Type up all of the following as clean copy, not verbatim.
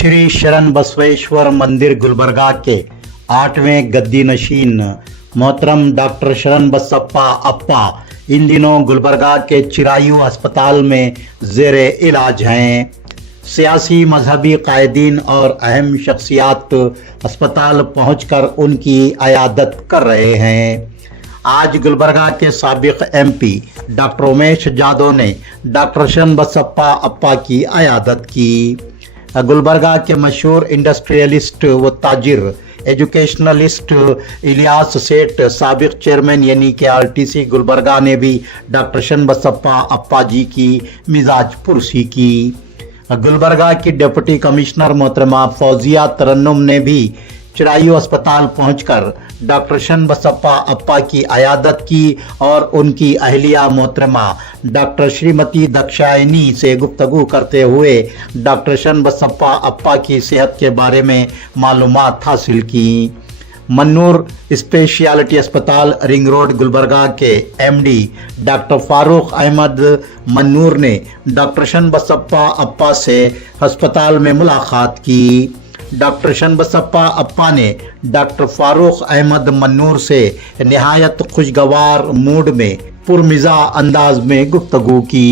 श्री शरण बसवेश्वर मंदिर गुलबर्गा के 8वें गद्दी नशीन मोहतरम डॉक्टर शरण बसप्पा अप्पा इन दिनों गुलबर्गा के चिरायू अस्पताल में ज़ेरे इलाज हैं। सियासी मजहबी कायदीन और अहम शख्सियात अस्पताल पहुंचकर उनकी अयादत कर रहे हैं। आज गुलबर्गा के साबिक MP डॉक्टर उमेश जादव ने डॉक्टर शरण बसप्पा अप्पा की अयादत की। गुलबर्गा के मशहूर इंडस्ट्रियलिस्ट व ताजिर एजुकेशनलिस्ट इलियास सेठ साबिक चेयरमैन यानी कि RTC गुलबर्गा ने भी डॉक्टर शरण बसप्पा अप्पा जी की मिजाज पुरसी की। गुलबर्गा की डिप्टी कमिश्नर मोहतरमा फौजिया तरन्नुम ने भी चिरायू अस्पताल पहुंचकर डॉक्टर शरण बसप्पा अप्पा की अयादत की और उनकी अहलिया मोहतरमा डॉक्टर श्रीमती दक्षायनी से गुफ्तगू करते हुए डॉक्टर शरण बसप्पा अप्पा की सेहत के बारे में मालूमात हासिल की। मन्नूर स्पेशलिटी अस्पताल रिंग रोड गुलबर्गा के MD डॉक्टर फारूक अहमद मन्नूर ने डॉक्टर शरण बसप्पा अप्पा से अस्पताल में मुलाकात की। डॉक्टर शरण बसप्पा अप्पा ने डॉक्टर फारूक अहमद मन्नूर से निहायत खुशगवार मूड में पुरमिजा अंदाज में गुफ्तगू की।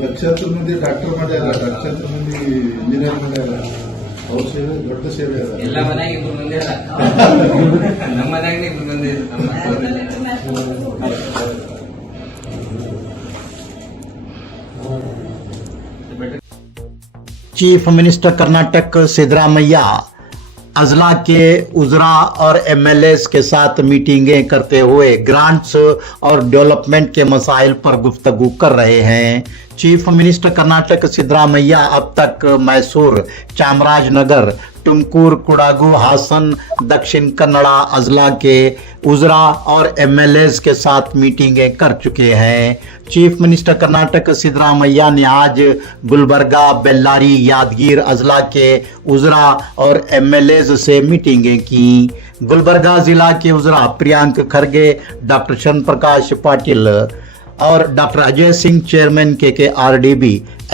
ಲಕ್ಷಾಂತರ ಮಂದಿ ಡಾಕ್ಟರ್ ಮಾಡ್ಯಾರ, ಲಕ್ಷಾಂತರ ಮಂದಿ ಇಂಜಿನಿಯರ್ ಮಾಡ್ಯಾರ. ಅವ್ರ ಸೇವೆ ದೊಡ್ಡ ಸೇವೆ ಅದ. ಎಲ್ಲ ಮನೆಯಾಗ ಇಬ್ರು ಮಂದಿ ಅದ. ನಮ್ಮ ಮನೆಯಾಗ ಇಬ್ರು ಮಂದಿ चीफ मिनिस्टर कर्नाटक सिद्धरामैया अजला के उजरा और MLAs के साथ मीटिंगें करते हुए ग्रांट्स और डेवलपमेंट के मसाइल पर गुफ्तगू कर रहे हैं। चीफ मिनिस्टर कर्नाटक सिद्धरामैया अब तक मैसूर, चामराजनगर, टुमकुर, कुडागु, हासन, दक्षिण कन्नड़ा अजला के उजरा और MLAs के साथ मीटिंगें कर चुके हैं। चीफ मिनिस्टर कर्नाटक सिद्धरामैया ने आज गुलबर्गा, बेल्लारी, यादगीर अजला के उजरा और MLAs से मीटिंगें की। गुलबर्गा जिला के उजरा प्रियांक खरगे, डॉक्टर शरण प्रकाश पाटिल और doctor Ajay Singh chairman KKRDB,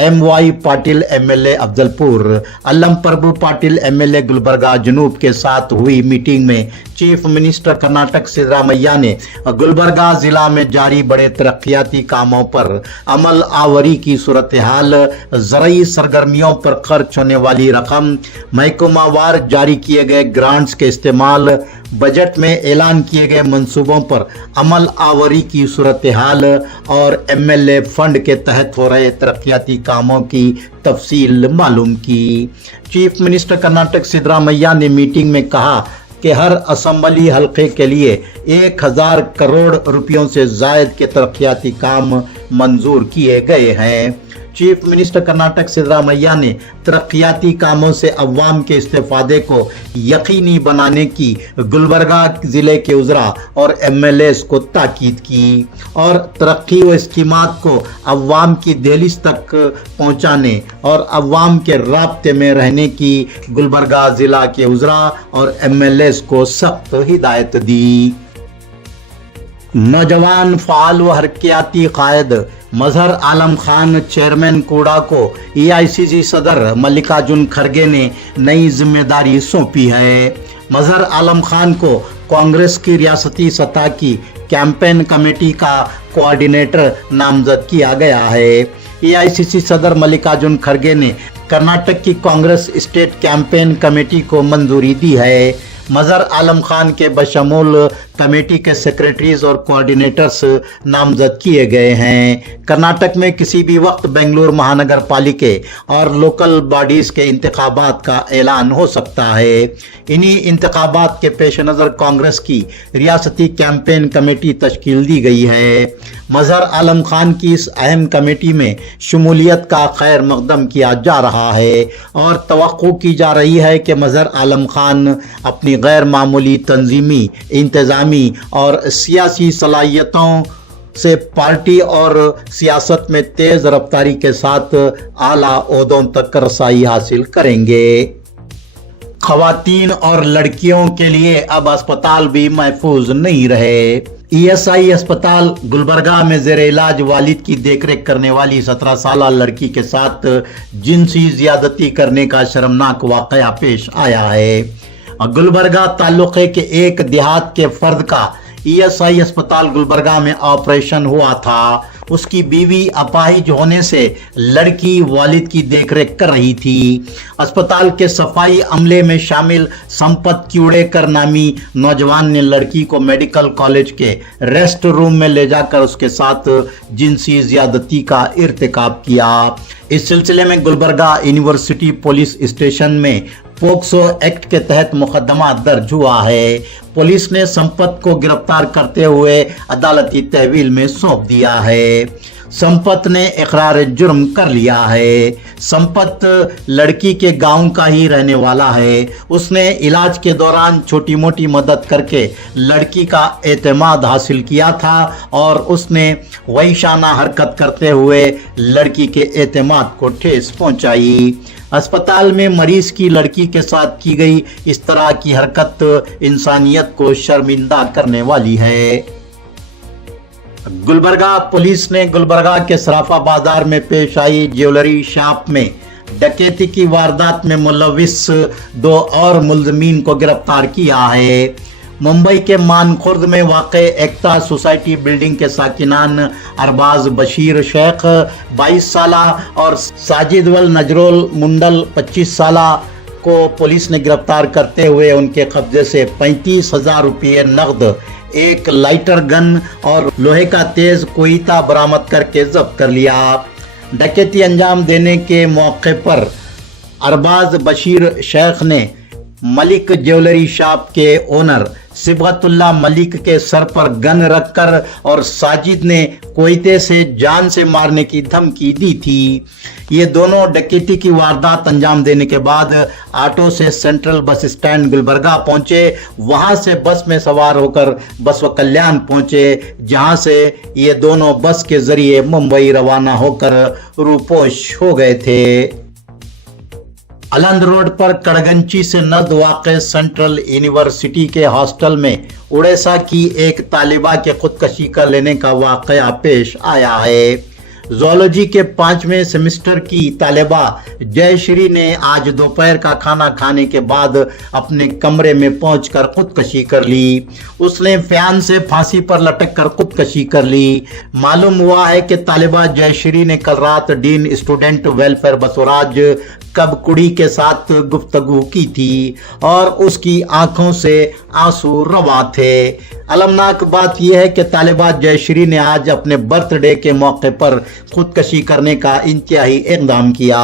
MY Patil MLA Afzalpur, Allam Prabhu Patil MLA Gulbarga जनूब के साथ हुई मीटिंग में चीफ मिनिस्टर कर्नाटक सिद्धरामैया ने गुलबर्गा जिला में जारी बड़े तरक्याती कामों पर अमल आवरी की सूरत हाल, ज़राई सरगर्मियों पर खर्च होने वाली रकम, महकमावार जारी किए गए ग्रांट्स के इस्तेमाल, बजट में ऐलान किए गए मंसूबों पर अमल आवरी की सूरत हाल और MLA फंड के तहत हो रहे तरक्याती कामों की तफसील मालूम की। चीफ मिनिस्टर कर्नाटक सिद्धरामैया ने मीटिंग में कहा कि हर असम्बली हल्के के लिए 1000 करोड़ रुपयों से जायद के तरक्याती काम मंजूर किए गए हैं। चीफ मिनिस्टर कर्नाटक सिद्धरामैया ने तरक्याती कामों से अवाम के इस्तेफादे को यकीनी बनाने की गुलबर्गा ज़िले के उजरा और MLAs को ताकीद की और तरक्की व स्कीमात को अवाम की दहलीज तक पहुँचाने और अवाम के राब्ते में रहने की गुलबर्गा ज़िला के उजरा और MLAs को सख्त हिदायत दी। नौजवान फ़ाल व हरकियाती कायद मजहर आलम खान चेयरमैन कोड़ा को AICC सदर मल्लिकार्जुन खड़गे ने नई जिम्मेदारी सौंपी है। मजहर आलम खान को कांग्रेस की रियासती सतह की कैंपेन कमेटी का कोऑर्डिनेटर नामजद किया गया है। AICC सदर मल्लिकार्जुन खड़गे ने कर्नाटक की कांग्रेस स्टेट कैंपेन कमेटी को मंजूरी दी है। मजहर आलम खान के बशमूल कमेटी के सेक्रेटरीज और कोऑर्डिनेटर्स नामजद किए गए हैं। कर्नाटक में किसी भी वक्त बेंगलुरु महानगर पालिके और लोकल बॉडीज के इंतखाबात का ऐलान हो सकता है। इन्हीं इंतखाबात के पेश नज़र कांग्रेस की रियासती कैंपेन कमेटी तश्कील दी गई है। मजहर आलम खान की इस अहम कमेटी में शमूलियत का खैर मकदम किया जा रहा है और तवक्को की जा रही है कि मजहर आलम खान अपनी गैर मामूली तंजीमी, इंतजामी और सियासी सलाहियतों से पार्टी और सियासत में तेज रफ्तारी के साथ आला ओहदों तक रसाई हासिल करेंगे। खवातीन और लड़कियों के लिए अब अस्पताल भी महफूज नहीं रहे। ईएसआई अस्पताल गुलबर्गा में जेर इलाज वालिद की देखरेख करने वाली 17 साल लड़की के साथ जिनसी ज्यादती करने का शर्मनाक वाकया पेश आया है। गुलबर्गा ताल्लुके के एक देहात के फर्द का ईएसआई अस्पताल गुलबर्गा में ऑपरेशन हुआ था। उसकी बीवी अपाहिज होने से लड़की वालिद की देखरेख कर रही थी। अस्पताल के सफाई अमले में शामिल संपत क्यूड़ेकर नामी नौजवान ने लड़की को मेडिकल कॉलेज के रेस्ट रूम में ले जाकर उसके साथ जिनसी ज्यादती का इर्तिकाब किया। इस सिलसिले में गुलबर्गा यूनिवर्सिटी पुलिस स्टेशन में पोक्सो एक्ट के तहत मुकदमा दर्ज हुआ है। पुलिस ने संपत को गिरफ्तार करते हुए अदालती तहवील में सौंप दिया है। संपत ने इकरार जुर्म कर लिया है। संपत लड़की के गांव का ही रहने वाला है। उसने इलाज के दौरान छोटी मोटी मदद करके लड़की का एतमाद हासिल किया था और उसने वहिशाना हरकत करते हुए लड़की के एतमाद को ठेस पहुंचाई। अस्पताल में मरीज की लड़की के साथ की गई इस तरह की हरकत इंसानियत को शर्मिंदा करने वाली है। गुलबर्गा पुलिस ने गुलबर्गा के सराफा बाजार में पेश आई ज्वेलरी शॉप में डकैती की वारदात में मुलविस 2 और मुलजमीन को गिरफ्तार किया है। मुंबई के मानखुर्द में वाक़ एकता सोसाइटी बिल्डिंग के साकिनान अरबाज बशीर शेख 22 साला और साजिदवल नजरुल मुंडल 25 साला को पुलिस ने गिरफ्तार करते हुए उनके कब्जे से 35,000 रुपये नकद, एक लाइटर गन और लोहे का तेज कोयता बरामद करके जब्त कर लिया। डकैती अंजाम देने के मौके पर अरबाज बशीर शेख ने मलिक ज्वेलरी शॉप के ओनर सिबगतुल्ला मलिक के सर पर गन रखकर और साजिद ने कोयते से जान से मारने की धमकी दी थी। ये दोनों डकैती की वारदात अंजाम देने के बाद ऑटो से सेंट्रल बस स्टैंड गुलबर्गा पहुंचे। वहां से बस में सवार होकर बसव कल्याण पहुंचे, जहां से ये दोनों बस के जरिए मुंबई रवाना होकर रूपोश हो गए थे। अलंद रोड पर कड़गंची से नज़द वाक़े सेंट्रल यूनिवर्सिटी के हॉस्टल में उड़ीसा की एक तालिबा के खुदकशी कर लेने का वाक़या पेश आया है। ज़ूलॉजी के 5वें सेमेस्टर की तालिबा जयश्री ने आज दोपहर का खाना खाने के बाद अपने कमरे में पहुंचकर खुदकशी कर ली। उसने फैन से फांसी पर लटक कर खुदकशी कर ली। मालूम हुआ है कि तालिबा जयश्री ने कल रात डीन स्टूडेंट वेलफेयर बसवराज कबकुड़ी के साथ गुफ्तगू की थी और उसकी आंखों से आंसू रवा थे। अलमनाक बात यह है कि तालिबा जयश्री ने आज अपने बर्थडे के मौके पर खुदकशी करने का इंतहाई इक़दाम किया।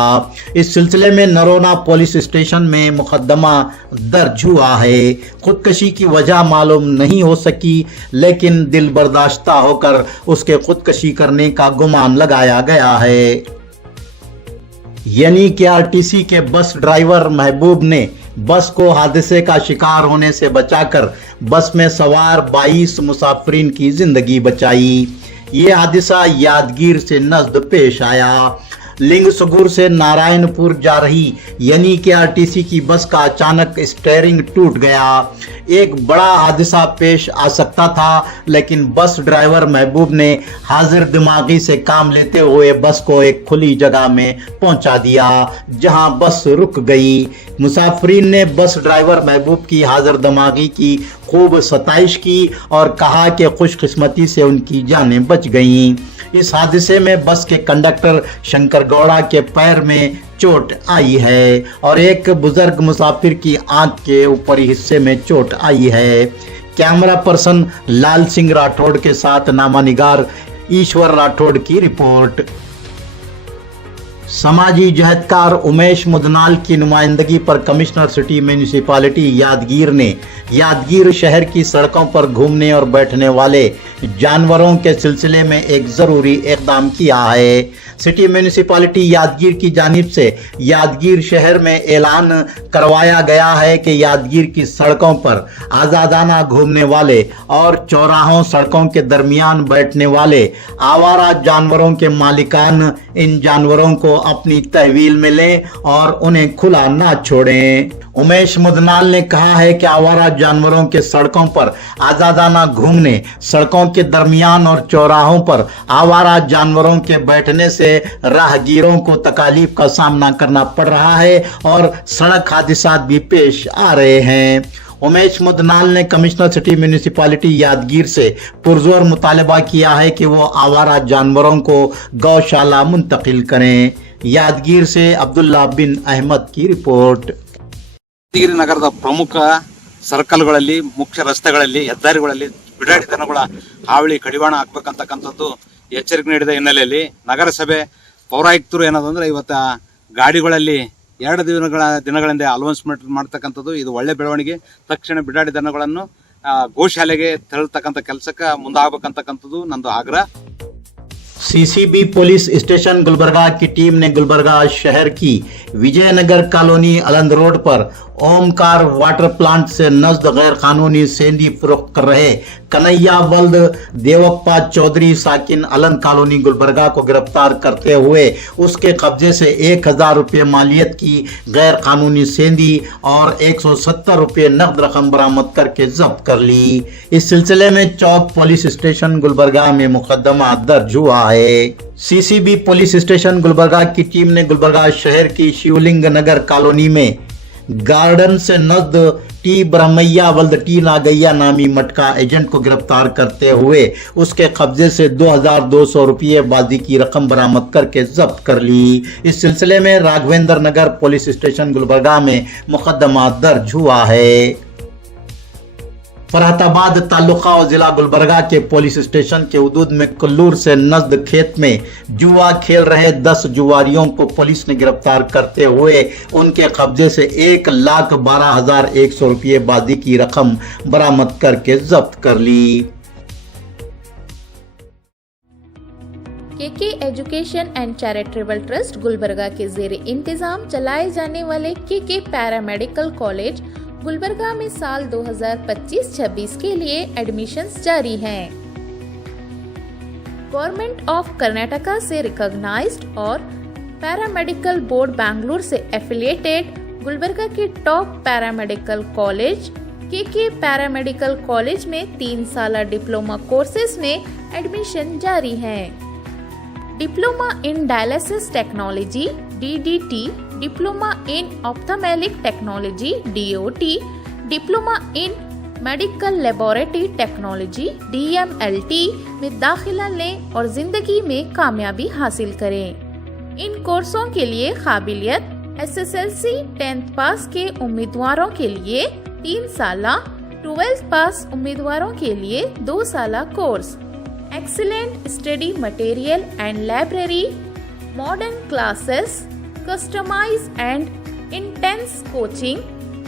इस सिलसिले में नरोना पुलिस स्टेशन में मुकदमा दर्ज हुआ है। खुदकशी की वजह मालूम नहीं हो सकी, लेकिन दिल बर्दाश्ता होकर उसके खुदकशी करने का गुमान लगाया गया है। यानी कि आरटीसी के बस ड्राइवर महबूब ने बस को हादसे का शिकार होने से बचाकर बस में सवार 22 मुसाफिरीन की जिंदगी बचाई। ये हादसा यादगीर से नज़द पेश आया। लिंगसुगुर से नारायणपुर जा रही यानी कि आरटीसी की बस का अचानक स्टीयरिंग टूट गया। एक बड़ा हादसा पेश आ सकता था, लेकिन बस ड्राइवर महबूब ने हाजिर दिमागी से काम लेते हुए बस को एक खुली जगह में पहुंचा दिया, जहां बस रुक गई। मुसाफिरीन ने बस ड्राइवर महबूब की हाजिर दिमागी की खूब सताइश की और कहा कि खुशकिस्मती से उनकी जानें बच गईं। इस हादसे में बस के कंडक्टर शंकर गौड़ा के पैर में चोट आई है और एक बुजुर्ग मुसाफिर की आंख के ऊपरी हिस्से में चोट आई है। कैमरा पर्सन लाल सिंह राठौड़ के साथ नामानिगार ईश्वर राठौड़ की रिपोर्ट। समाजी जहदकार उमेश मुदनाल की नुमाइंदगी पर कमिश्नर सिटी म्यूनिसिपैलिटी यादगीर ने यादगीर शहर की सड़कों पर घूमने और बैठने वाले जानवरों के सिलसिले में एक ज़रूरी इक़दाम किया है। सिटी म्यूनिसिपैलिटी यादगीर की जानिब से यादगीर शहर में ऐलान करवाया गया है कि यादगीर की सड़कों पर आज़ादाना घूमने वाले और चौराहों सड़कों के दरमियान बैठने वाले आवारा जानवरों के मालिकान इन जानवरों को अपनी तहवील में लें और उन्हें खुला ना छोड़ें। उमेश मुदनाल ने कहा है कि आवारा जानवरों के सड़कों पर आजादाना घूमने, सड़कों के दरमियान और चौराहों पर आवारा जानवरों के बैठने से राहगीरों को तकलीफ का सामना करना पड़ रहा है और सड़क हादसात भी पेश आ रहे हैं। उमेश मुदनाल ने कमिश्नर सिटी म्यूनिसिपैलिटी यादगीर से पुरजोर मुतालबा किया है कि वो आवारा जानवरों को गौशाला मुंतकिल करें। यादगीर से अब्दुल्ला बिन अहमद की रिपोर्ट। ಯಾದಗಿರಿ ನಗರದ ಪ್ರಮುಖ ಸರ್ಕಲ್ಗಳಲ್ಲಿ, ಮುಖ್ಯ ರಸ್ತೆಗಳಲ್ಲಿ, ಹೆದ್ದಾರಿಗಳಲ್ಲಿ ಬಿಡಾಡಿ ದನಗಳ ಹಾವಳಿ ಕಡಿವಾಣ ಹಾಕ್ಬೇಕಂತಕ್ಕಂಥದ್ದು ಎಚ್ಚರಿಕೆ ನೀಡಿದ ಹಿನ್ನೆಲೆಯಲ್ಲಿ ನಗರಸಭೆ ಪೌರಾಯುಕ್ತರು ಏನದಂದ್ರೆ ಇವತ್ತು ಗಾಡಿಗಳಲ್ಲಿ 2 ದಿನಗಳಿಂದ ಅಲೌನ್ಸ್ಮೆಂಟ್ ಮಾಡ್ತಕ್ಕಂಥದ್ದು ಇದು ಒಳ್ಳೆ ಬೆಳವಣಿಗೆ. ತಕ್ಷಣ ಬಿಡಾಡಿ ದನಗಳನ್ನು ಗೋಶಾಲೆಗೆ ತೆರಳತಕ್ಕಂಥ ಕೆಲಸಕ್ಕೆ ಮುಂದಾಗಬೇಕಂತಕ್ಕಂಥದ್ದು ನಂದು ಆಗ್ರಹ. सीसीबी पुलिस स्टेशन गुलबर्गा की टीम ने गुलबर्गा शहर की विजयनगर कॉलोनी अलंद रोड पर ओमकार वाटर प्लांट से नजद गैर कानूनी सेंधी फरोख्त कर रहे कन्हैया बल्द देवप्पा चौधरी साकिन अलंद कॉलोनी गुलबर्गा को गिरफ्तार करते हुए उसके कब्जे से 1000 रुपये मालियत की गैर कानूनी सेंधी और 170 रुपये नकद रकम बरामद करके जब्त कर ली। इस सिलसिले में चौक पुलिस स्टेशन गुलबर्गा में मुकदमा दर्ज हुआ है। सीसीबी पुलिस स्टेशन गुलबर्गा की टीम ने गुलबर्गा शहर की शिवलिंग नगर कॉलोनी में गार्डन से नजद टी ब्रह्मैया वल्द टी नागैया नामी मटका एजेंट को गिरफ्तार करते हुए उसके कब्जे से 2200 रुपये बाजी की रकम बरामद करके जब्त कर ली। इस सिलसिले में राघवेंद्र नगर पुलिस स्टेशन गुलबर्गा में मुकदमा दर्ज हुआ है। फरहताबाद तालुका और जिला गुलबर्गा के पुलिस स्टेशन के हदूद में कुल्लूर से नजद खेत में जुआ खेल रहे 10 जुआरियों को पुलिस ने गिरफ्तार करते हुए उनके कब्जे से 1,12,100 रुपये बाजी की रकम बरामद करके जब्त कर ली। KK education and charitable trust Gulbarga के जेर इंतजाम चलाए जाने वाले केके पैरामेडिकल कॉलेज गुलबर्गा में साल 2025-26 के लिए एडमिशन्स जारी हैं। गवर्नमेंट ऑफ कर्नाटका से रिकॉग्नाइज्ड और पैरामेडिकल बोर्ड बैंगलोर से एफिलिएटेड गुलबर्गा के top paramedical college K K paramedical college में 3 साल डिप्लोमा कोर्सेज में एडमिशन जारी है। Diploma in dialysis technology DDT, diploma in ophthalmic technology DOT, diploma in medical laboratory technology DMLT में दाखिला लें और जिंदगी में कामयाबी हासिल करें। इन कोर्सों के लिए काबिलियत SSLC 10th पास के उम्मीदवारों के लिए 3 साल, 12th पास उम्मीदवारों के लिए 2 साल course, excellent study material and library, modern classes, customise and intense coaching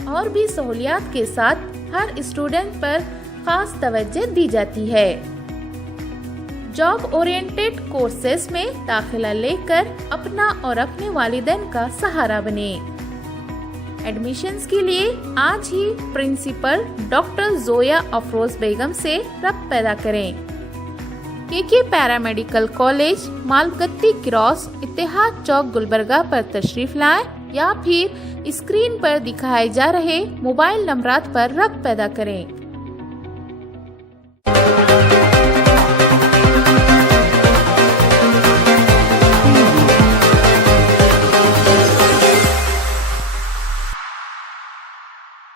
और भी सहूलियात के साथ हर स्टूडेंट पर खास तवज्जो दी जाती है। जॉब ओरिएंटेड कोर्सेज में दाखिला लेकर अपना और अपने वालिदैन का सहारा बने। एडमिशन्स के लिए आज ही प्रिंसिपल डॉक्टर जोया अफरोज बेगम से रब्त पैदा करें। केके पैरामेडिकल कॉलेज मालगत्ती क्रॉस इत्तेहाद चौक गुलबर्गा पर तशरीफ लाएं या फिर स्क्रीन पर दिखाए जा रहे मोबाइल नंबरात पर रब्त पैदा करें।